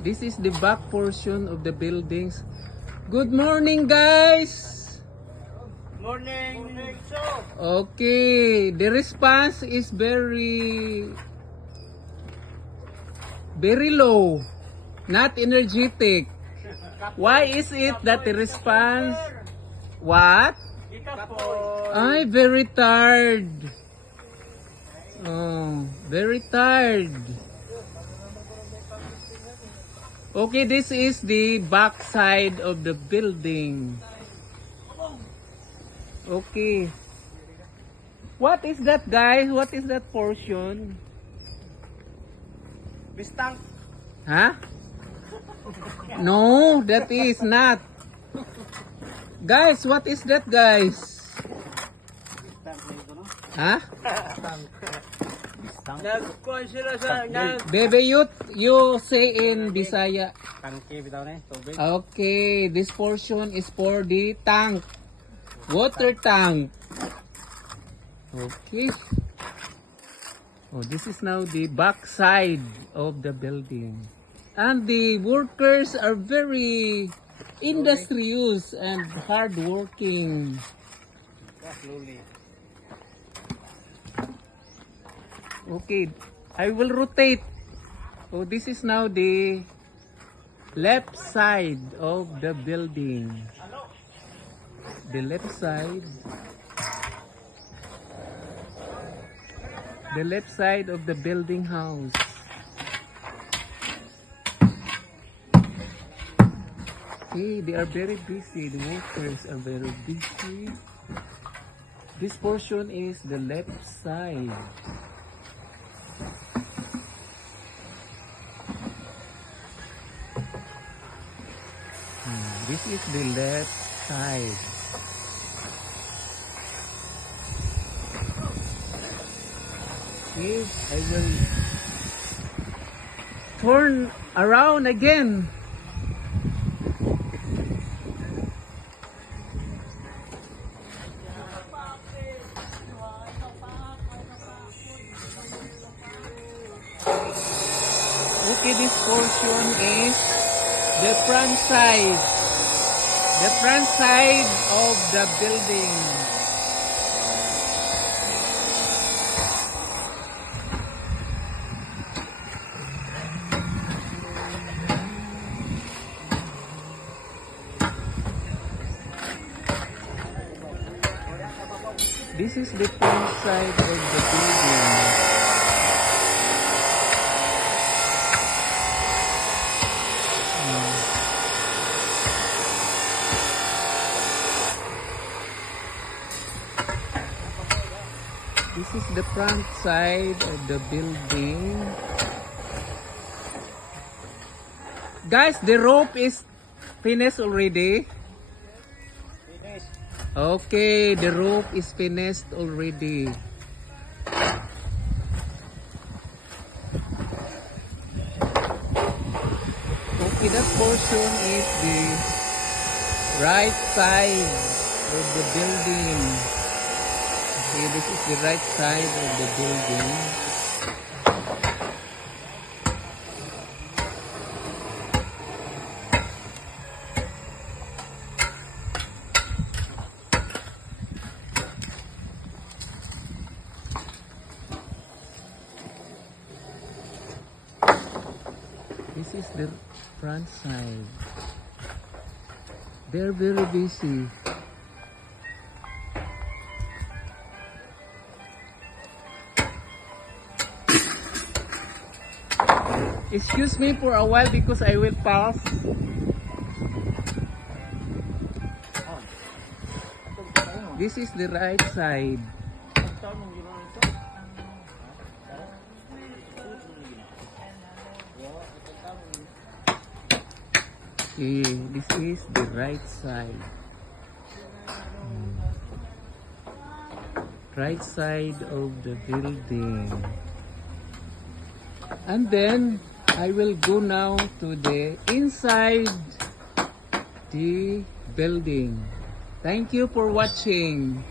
This is the back portion of the buildings. Good morning, guys! Morning, sir. Okay, the response is very low, not energetic. Why is it that the response? What? Ay, very tired. Oh, very tired. Okay, this is the back side of the building. Okay. What is that, guys? What is that portion? Bistang. Huh? No, that is not. Guys, what is that, guys? Huh? Nagkuhan sila sa Bebe youth, you say in Bisaya. tangke bitaw ni tubig. Okay, this portion is for the tank. Water tank. Okay. Oh, this is now the back side of the building. And the workers are very industrious and hardworking. Slowly. Okay, I will rotate. Oh, this is now the left side of the building. The left side. The left side of the building house. Okay, they are very busy. The workers are very busy. This portion is the left side. This is the left side. Okay, I will turn around again. Okay, this portion is the front side. The front side of the building. This is the front side of the building. This is the front side of the building. Guys, the rope is finished already. Okay, the rope is finished already. Okay, that portion is the right side of the building. Okay, this is the right side of the building. This is the front side. They're very busy. Excuse me for a while because I will pass. This is the right side. Okay, this is the right side. Right side of the building. And then I will go now to the inside the building. Thank you for watching.